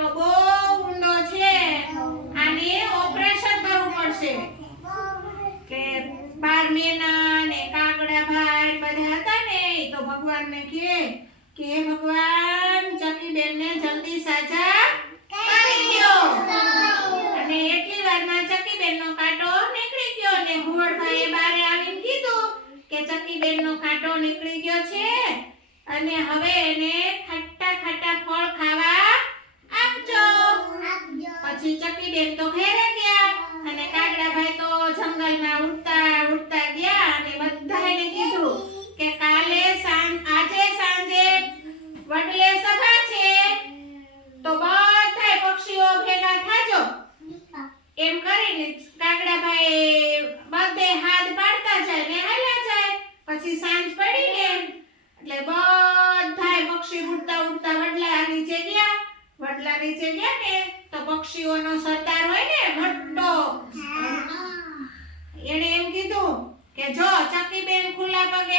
કાંટો બહુ ઊંડો છે, આને ઓપરેશન કરવું પડશે. કે 12 મહિના ને કાગડાભાઈ બધા હતા ને, એ તો ભગવાનને કહે કે હે ભગવાન, ચકીબેનને જલ્દી સાજા કરી દ્યો. અને એટલી વારમાં ચકીબેનનો કાંટો નીકળી ગયો ને ભુવડભાઈએ બારે આવીને કીધું કે ચકીબેનનો કાંટો નીકળી ગયો છે અને હવે એને ખટ્ટા ખટ્ટા ફળ ખાવા આપજો. પછી ચકીબેન તો ઘરે ગયા અને કાગડાભાઈ તો જંગલમાં ઉડતા ઉડતા ગયા અને બધાને કીધું કે આજે સાંજે વડલે સભા છે, તો બધાય પક્ષીઓ ભેગા થાજો. એમ કરીને કાગડાભાઈ બધે હાથ પાડતા જાય ને હાલ્યા જાય. પછી સાંજ પડી ને એટલે બધાય પક્ષી ઉડતા ઉડતા વડલા નીચે ગયા. વડલા નીચે ગયા ને તો પક્ષીઓનો સરદાર હોય ને મોટો, એને એમ કીધું કે જો ચકીબેન ખુલ્લા પગે